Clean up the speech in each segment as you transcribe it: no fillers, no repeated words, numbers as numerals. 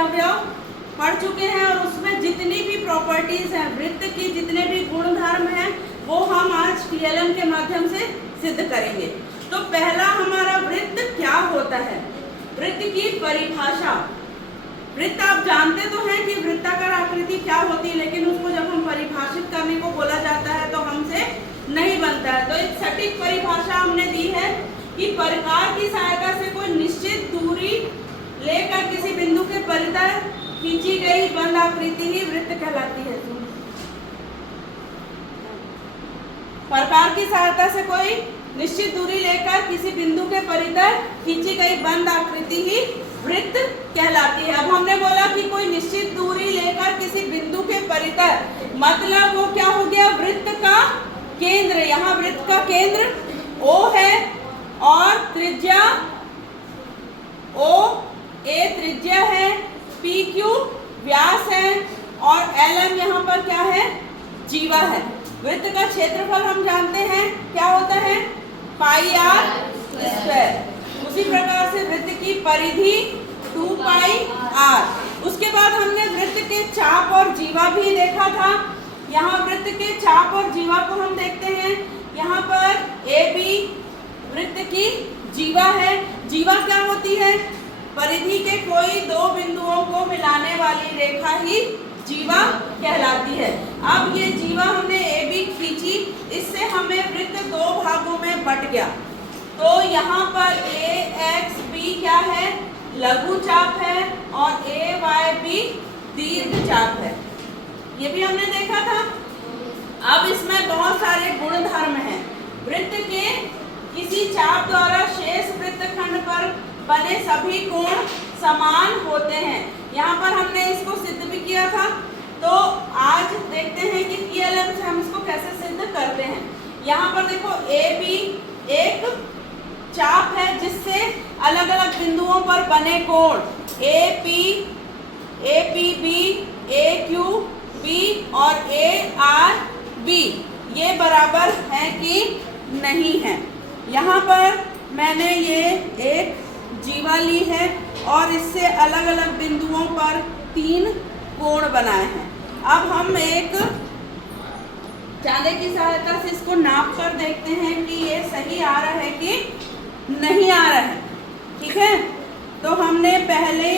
अवयव पढ़ चुके हैं और उसमें जितनी भी प्रॉपर्टीज हैं, वृत्त की जितने भी गुण धर्म हैं, वो हम आज PLM के माध्यम से सिद्ध करेंगे। तो पहला हमारा वृत्त क्या होता है, वृत्त की परिभाषा। वृत्त आप जानते तो हैं कि वृत्ताकार आकृति क्या होती है, लेकिन उसको जब हम परिभाषित करने को बोला जाता है तो हमसे नहीं बनता है। तो एक सटीक परिभाषा हमने दी है कि प्रकार की सहायता से कोई निश्चित दूरी लेकर किसी बिंदु के परितः खींची गई बंद आकृति ही वृत्त कहलाती है। प्रकार की सहायता से कोई निश्चित दूरी लेकर किसी बिंदु के परितः खींची गई बंद आकृति ही वृत्त कहलाती है। अब हमने बोला कि कोई निश्चित दूरी लेकर किसी बिंदु के परितः, मतलब वो क्या हो गया, वृत्त का केंद्र। यहाँ वृत्त का केंद्र O है और त्रिज्या OA त्रिज्या है, PQ व्यास है और LM यहाँ पर क्या है, जीवा है। वृत्त का क्षेत्रफल हम जानते हैं क्या होता है, पाई r स्क्वायर। उसी प्रकार से वृत्त की परिधि 2 पाई r। उसके बाद हमने वृत्त के चाप और जीवा भी देखा था। यहाँ वृत्त के चाप और जीवा को हम देखते हैं। यहाँ पर AB वृत्त की जीवा है। जीवा क्या होती है, परिधि के कोई दो बिंदुओं को मिलाने वाली रेखा ही जीवा कहलाती है। अब ये जीवा हमने AB खींची, इससे हमें वृत्त दो भागों में बट गया। तो यहाँ पर AXB क्या है, लघु चाप है और AYB दीर्घ चाप है। ये भी हमने देखा था। अब इसमें बहुत सारे गुण धर्म हैं। वृत्त के किसी चाप द्वारा शेष वृत्तखंड पर बने सभी कोण समान होते हैं। यहाँ पर हमने इसको सिद्ध भी किया था। तो आज देखते हैं कि PLM से हम इसको कैसे सिद्ध करते हैं। यहाँ पर देखो AB एक चाप है जिससे अलग अलग बिंदुओं पर बने कोण AP, APB, AQB और ARB ये बराबर है कि नहीं है। यहाँ पर मैंने ये एक जीवा ली है और इससे अलग अलग बिंदुओं पर 3 कोण बनाए हैं। अब हम एक चांदे की सहायता से इसको नाप कर देखते हैं कि ये सही आ रहा है कि नहीं आ रहा है। ठीक है, तो हमने पहले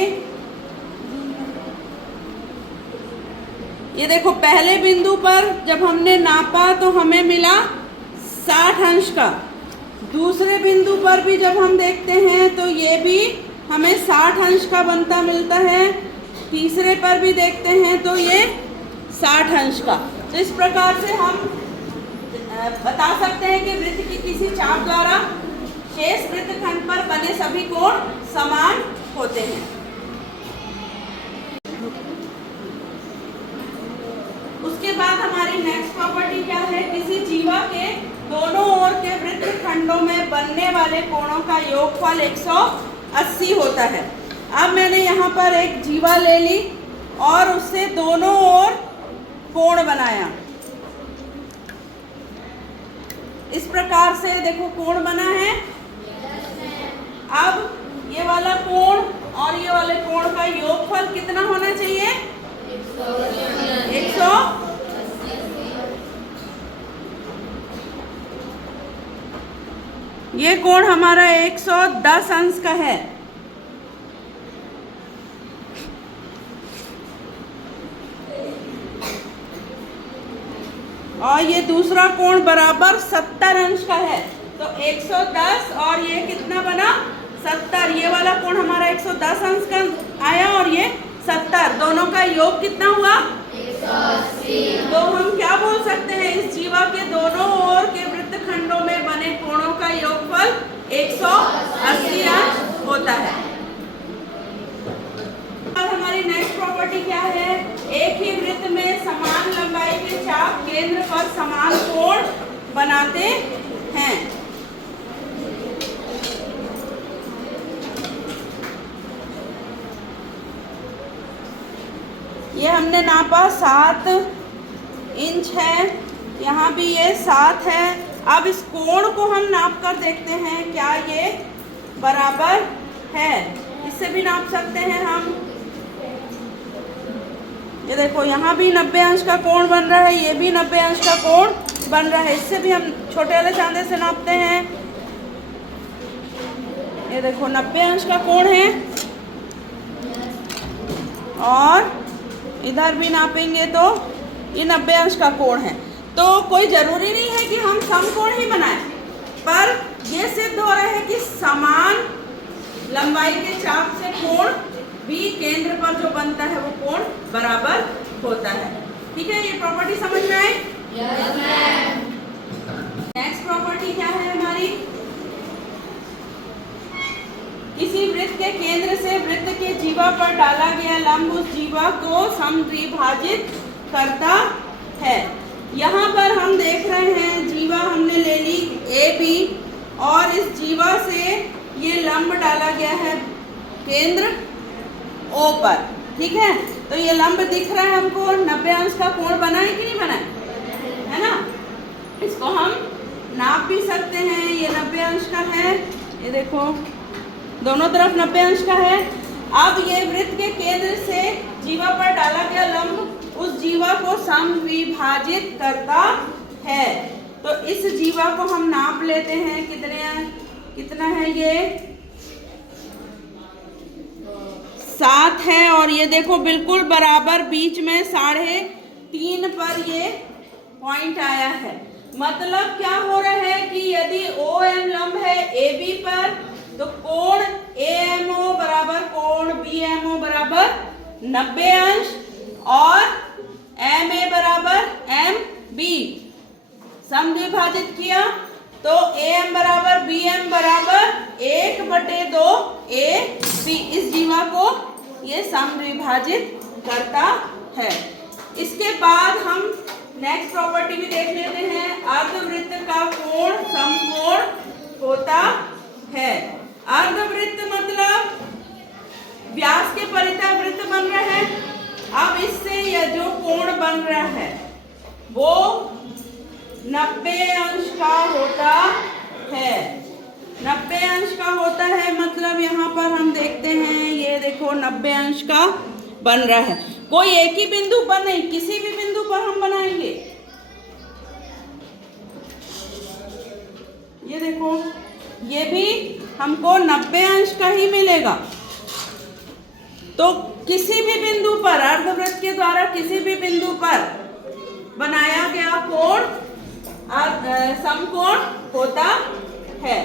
ये देखो, पहले बिंदु पर जब हमने नापा तो हमें मिला 60 अंश का। दूसरे बिंदु पर भी जब हम देखते हैं तो ये भी हमें 60 अंश का बनता मिलता है। तीसरे पर भी देखते हैं तो ये 60 अंश का। तो इस प्रकार से हम बता सकते हैं कि वृत्त की किसी चाप द्वारा शेष वृत्तखंड पर बने सभी कोण समान होते हैं। उसके बाद हमारी नेक्स्ट प्रॉपर्टी क्या है, किसी जीवा के दोनों ओर के वृत्तखंडों में बनने वाले कोणों का योगफल 180 होता है। अब मैंने यहाँ पर एक जीवा ले ली और उससे दोनों ओर कोण बनाया। इस प्रकार से देखो कोण बना है। अब ये वाला कोण और ये वाले कोण का योगफल कितना होना चाहिए, 100। ये कोण हमारा 110 अंश का है। और ये दूसरा कोण बराबर 70 अंश का है। तो 110 और ये कितना बना, 70। ये वाला कोण हमारा 110 अंश का आया और ये 70, दोनों का योग कितना हुआ, 180। तो हम क्या बोल सकते हैं, इस जीवा के दोनों ओर के वृत्तखंडों में बने कोणों का योगफल 180 अंश होता है। और हमारी नेक्स्ट प्रॉपर्टी क्या है, एक ही वृत्त में समान लंबाई के चाप केंद्र पर समान कोण बनाते हैं। ये हमने नापा 7 इंच है, यहाँ भी ये 7 है। अब इस कोण को हम नाप कर देखते हैं क्या ये बराबर है। इससे भी नाप सकते हैं हम। ये देखो यहाँ भी 90 अंश का कोण बन रहा है, ये भी 90 अंश का कोण बन रहा है। इससे भी हम छोटे वाले चांदे से नापते हैं। ये देखो 90 अंश का कोण है और इधर भी नापेंगे तो ये 90 अंश का कोण है। तो कोई जरूरी नहीं है कि हम समकोण ही बनाएं, पर ये सिद्ध हो रहा है कि समान लंबाई के चाप से कोण भी केंद्र पर जो बनता है वो कोण बराबर होता है। ठीक है, ये प्रॉपर्टी समझ में आई? Yes ma'am. नेक्स्ट प्रॉपर्टी क्या है हमारी? किसी वृत्त के केंद्र से वृत्त के जीवा पर डाला गया लंब उस जीवा को समद्विभाजित करता है। यहाँ पर हम देख रहे हैं जीवा हमने ले ली AB और इस जीवा से ये लंब डाला गया है केंद्र O पर। ठीक है, तो ये लंब दिख रहा है हमको, 90 अंश का कोण बना है कि नहीं बना है ना? इसको हम नाप भी सकते हैं। ये 90 अंश का है, ये देखो दोनों तरफ 90 अंश का है। अब ये वृत्त के केंद्र से जीवा पर डाला गया लंब उस जीवा को समद्विभाजित करता है। तो इस जीवा को हम नाप लेते हैं, कितना है ये 7 है और ये देखो बिल्कुल बराबर बीच में 3.5 पर ये पॉइंट आया है। मतलब क्या हो रहा है कि यदि OM लंब है AB पर तो कोण AMO बराबर कोण BMO बराबर 90 अंश और MA बराबर MB समद्विभाजित किया तो AM बराबर BM बराबर 1/2 AB। इस जीवा को ये समद्विभाजित करता है। इसके बाद हम नेक्स्ट प्रॉपर्टी भी देख लेते हैं। अर्धवृत्त का कोण समकोण होता है। अर्धवृत्त मतलब व्यास के परितः वृत्त बन रहा है। अब इससे यह जो कोण बन रहा है वो 90 अंश का होता है। 90 अंश का होता है मतलब यहाँ पर हम देखते हैं, ये देखो 90 अंश का बन रहा है। कोई एक ही बिंदु पर नहीं, किसी भी बिंदु पर हम बनाएंगे। ये देखो ये भी हमको 90 अंश का ही मिलेगा। तो किसी भी बिंदु पर अर्धवृत्त के द्वारा किसी भी बिंदु पर बनाया गया कोण समकोण होता है।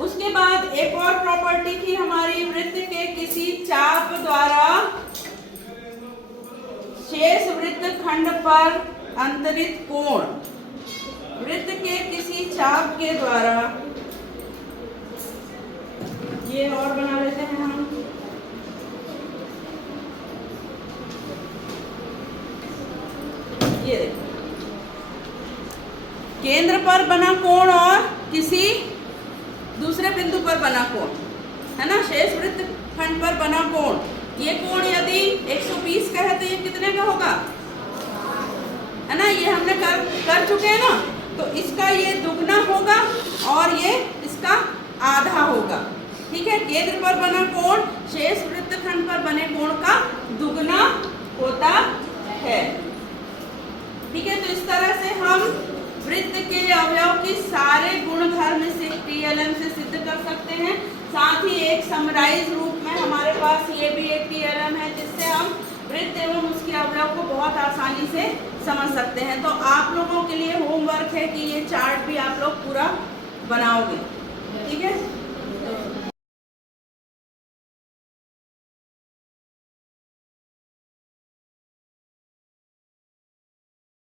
उसके बाद एक और प्रॉपर्टी थी हमारी, वृत्त के किसी चाप द्वारा शेष वृत्त खंड पर अंतरित कोण। वृत्त के किसी चाप के द्वारा, ये और बना लेते हैं हम। ये देखो केंद्र पर बना कोण और किसी दूसरे बिंदु पर बना कोण है ना, शेष वृत्त खंड पर बना कोण। ये कोण यदि 120 का है तो ये कितने का होगा, है ना? ये हमने कर चुके हैं ना, तो इसका ये दुगना होगा और ये इसका आधा होगा। ठीक है, केंद्र पर बना कोण शेष वृत्त खंड पर बने कोण का दुगना होता है। ठीक है, तो इस तरह से हम वृत्त के अवयव की सारे गुणधर्म से TLM से सिद्ध कर सकते हैं। साथ ही एक समराइज रूप में हमारे पास ये भी एक TLM है जिससे हम वृत्त एवं उसके अवयव को बहुत आसानी से समझ सकते हैं। तो आप लोगों के लिए होमवर्क है कि ये चार्ट भी आप लोग पूरा बनाओगे। ठीक है।